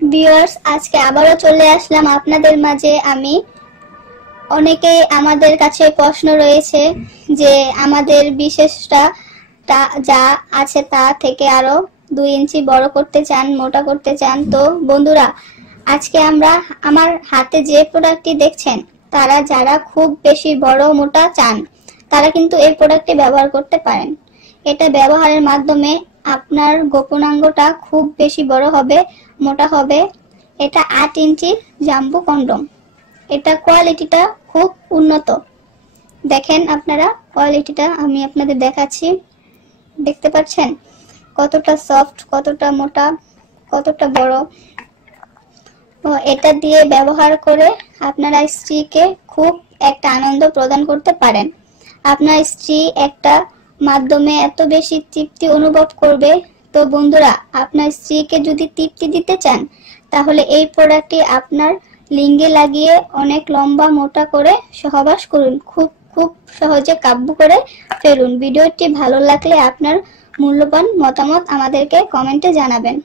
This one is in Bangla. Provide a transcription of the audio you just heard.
ভিউয়ার্স, আজকে আবারও চলে আসলাম আপনাদের মাঝে আমি। অনেকেই আমাদের কাছে প্রশ্ন রয়েছে যে আমাদের বিশেষটা যা আছে তা থেকে আরো 2 ইঞ্চি বড় করতে চান, মোটা করতে চান। তো বন্ধুরা, আজকে আমরা আমার হাতে যে প্রোডাক্টটি দেখছেন, তারা যারা খুব বেশি বড় মোটা চান তারা কিন্তু এই প্রোডাক্টটি ব্যবহার করতে পারেন। এটা ব্যবহারের মাধ্যমে আপনার গোপনাঙ্গটা খুব বেশি বড় হবে, মোটা হবে। এটা 8 ইঞ্চির জাম্বো কন্ডম। এটা কোয়ালিটিটা খুব উন্নত। দেখেন আপনারা কোয়ালিটিটা, আমি আপনাদের দেখাচ্ছি। দেখতে পাচ্ছেন কতটা সফট, কতটা মোটা, কতটা বড়। এটা দিয়ে ব্যবহার করে আপনারা স্ত্রীকে খুব একটা আনন্দ প্রদান করতে পারেন। আপনার স্ত্রী একটা মাধ্যমে এত বেশি তৃপ্তি অনুভব করবে। তো বন্ধুরা, আপনার স্ত্রীকে যদি তৃপ্তি দিতে চান তাহলে এই প্রোডাক্টটি আপনার লিঙ্গে লাগিয়ে অনেক লম্বা মোটা করে সহবাস করুন। খুব খুব সহজে কাব্য করে ফেলুন। ভিডিওটি ভালো লাগলে আপনার মূল্যবান মতামত আমাদেরকে কমেন্টে জানাবেন।